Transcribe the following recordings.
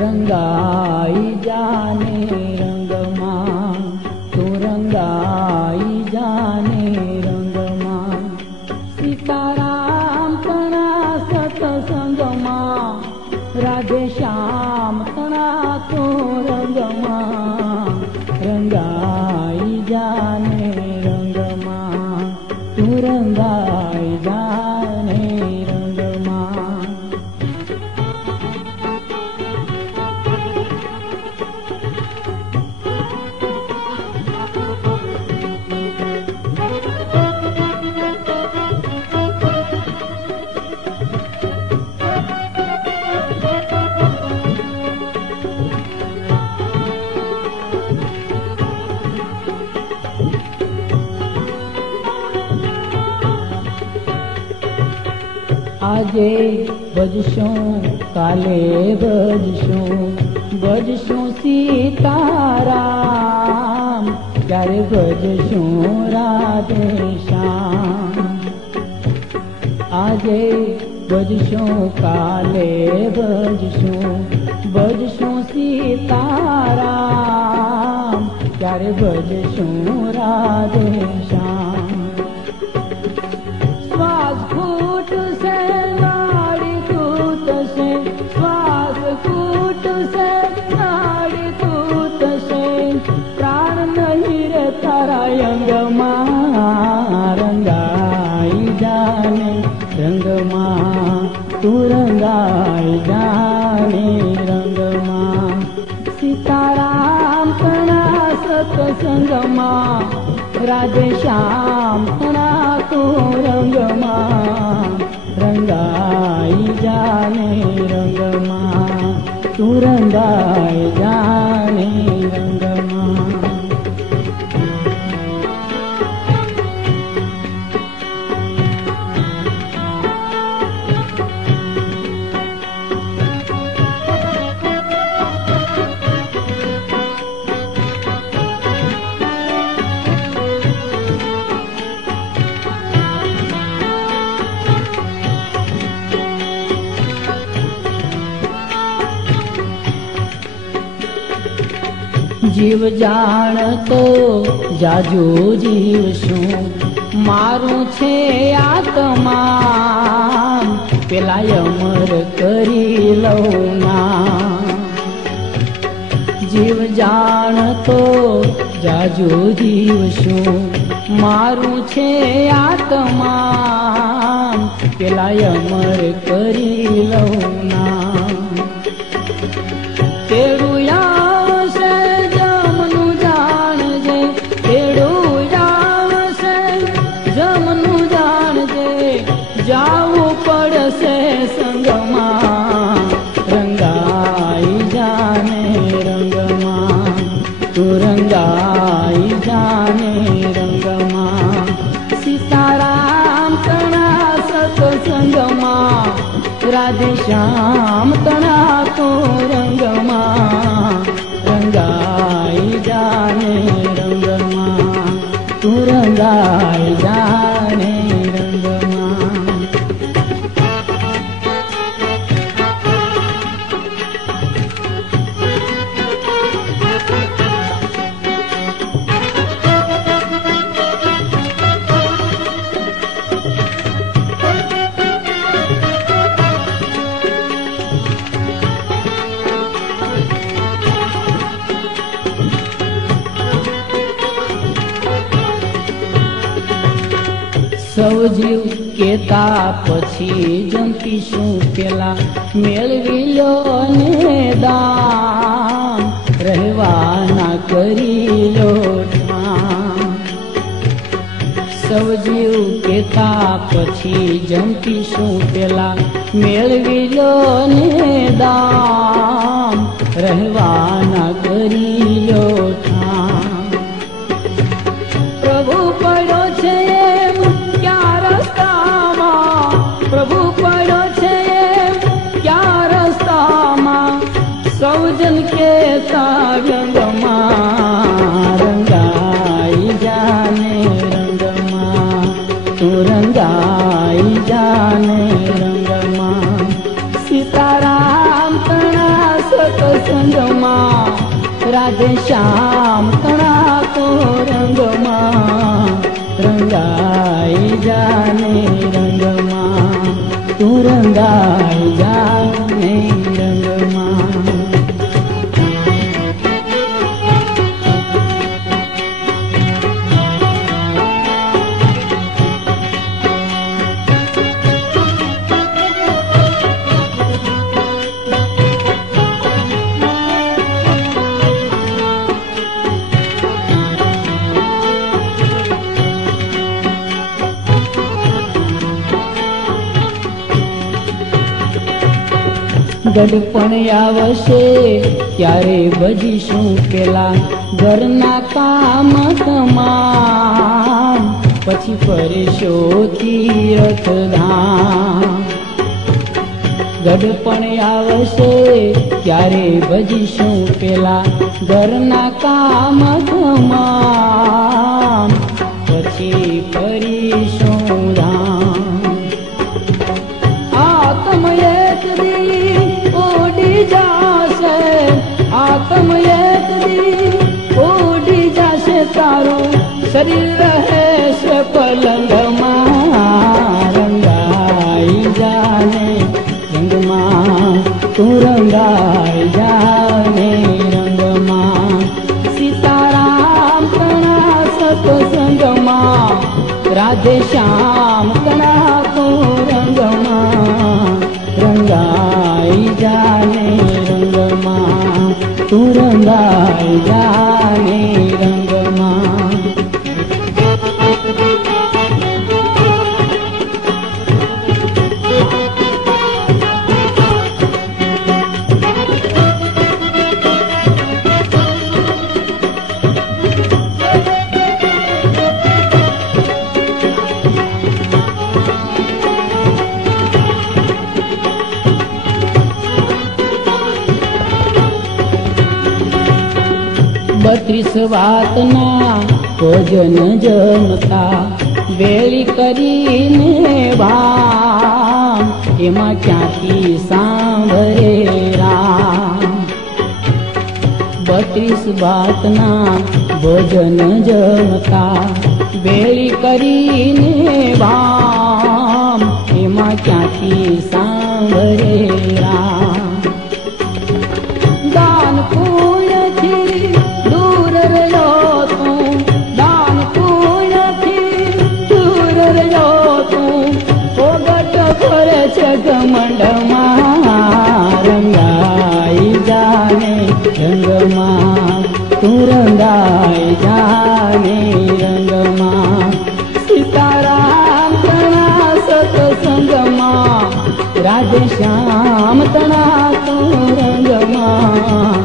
रंगाई जाने रंगमा तू रंगाई जाने रंगमा सीताराम तना सतसंगमा राधे श्याम तना तो रंगमा रंगाई जाने रंगमा तू रंगाई जाने रंगमा। आजे बजशों काले बजशों सीताराम क्यारे बजशों राधे श्याम। आजे बजशों काले बजशों सीताराम क्यारे बजशों राधे श्याम। श्वास फूट से नाड़ी तूत से श्वास फूट से नाड़ी तूत से प्राण नहीं रे तारा अंगमा रंगाई जाने रंगमा तू रंगाई जाने रंगमा सीताराम तना सतसंगमा राधे श्याम तना तो रंगमा रंगाई जाने रंगमा तू रंगाई जाने रंगमा। जीव जान तो जाजू जीव शू मारू छे आत्मा पेला अमर करी लौना। जीव जान तो जाजू जीव शू मारू छे आत्मा पेला अमर करी लौना। तेरू जाऊ पड़से संगमा रंगाई जाने रंगमा तू रंगाई जाने रंगमा सीताराम तना सतसंगमा राधे श्याम तना तो रंगमा रंगाई जाने रंगमा तू रंगाई जाने रंगमा। સૌ જીવ કેતા પછી જંપીશું પેલા મેળવી લો ને દાન રહેવા ના કરી લો ઠામ। સૌ સૌ જીવ કેતા પછી જંપીશું પેલા મેળવી લો ને દામ રહેવાના કરી લો ઠામ પ્રભુ પડ્યો છે એમ ક્યાં રસ્તામાં પ્રભુ પડ્યો છે એમ ક્યાં રસ્તામાં સૌ જન કેતા વ્યંગમાં રંગાઈ જાને રંગમાં તું રંગાઈ જાને રંગમાં સીતારામ તણા સતસંગમાં રાધે શ્યામ તણા તો રંગમાં રંગાઈ જાને રંગમાં તું રંગાઈ જાને રંગમાં ગડપણ આવશે ત્યારે ભજીશું પેલા ઘરના કામ તમામ પછી ફરશો તીર્થધામ ગડપણ આવશે ત્યારે ભજીશું પેલા ઘરના કામ તમામ પછી ફરીશું ધામ આત્મ એક દી ઉડી જાશે આત્મ એક દી ઉડી જાશે તારું શરીર રહેશે પલંગમાં રંગાઈ જાને રંગમાં તું રંગાઈ જાને રંગમાં સીતારામ તણા સતસંગમાં રાધે શ્યામ તણા તું રંગમાં રંગાઈ જાને રંગમાં તું રંગાઈ જાને રંગમાં બત્રીસ વાતના ભોજન જમતા વેળી કરીને ભામ એમાં ક્યાંથી સાંભળે રામ 32 વાતના ભોજન જમતા વેળી કરીને ભામ એમાં ક્યાંથી સાંભળે રામ દાન પુણ્યથી દૂર રહ્યો તું દાન પુણ્યથી દૂર રહ્યો તું ઓગટ ફરે છે ઘમંડમાં રંગાઈ જાને રંગમાં તું રંગાઈ જાને રંગમાં સીતારામ તણા સતસંગમાં રાધે શ્યામ તણા તું રંગમાં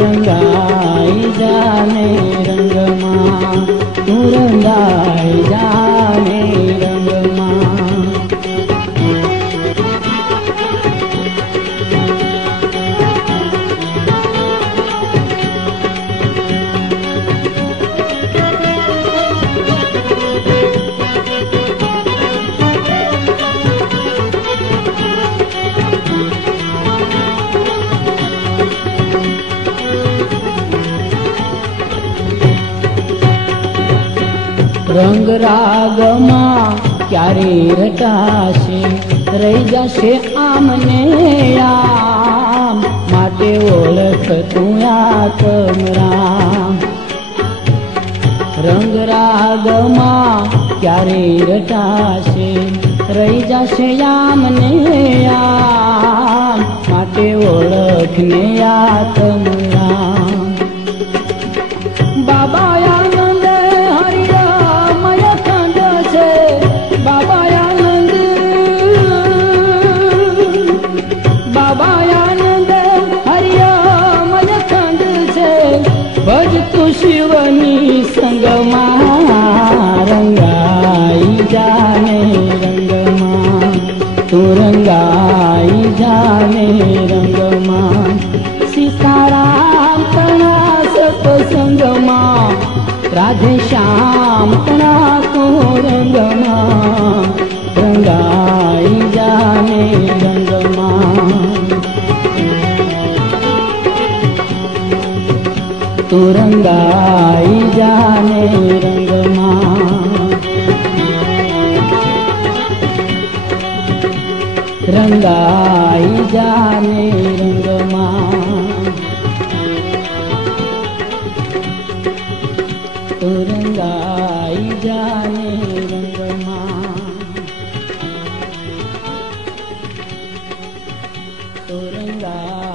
રંગાઈ જાને રંગમાં તું રંગાઈ જાને રંગમાં રંગ રાગમાં ક્યારે રટાશે રહી જશે આમને આમ માટે ઓળખ તું આત્મ રામ રંગ રાગમાં ક્યારે રટાશે રહી જશે આમને આમ માટે ઓળખને આત્મ રામ બાબા આનંદ હરિરામય ખંડ છે बाबायानंद हरिओम खंड छे भज तू शिवनी संगमा रंगाई जाने रंगमा तू रंगाई जाने रंगमा सीताराम तना सत्संगमा राधे श्याम तना तू रंगमा रंगाई जाने रंगमा तू रंगाई जाने रंगमा रंगाई जाने रंगमा तू रंगाई जाने रंगमा तू रंगाई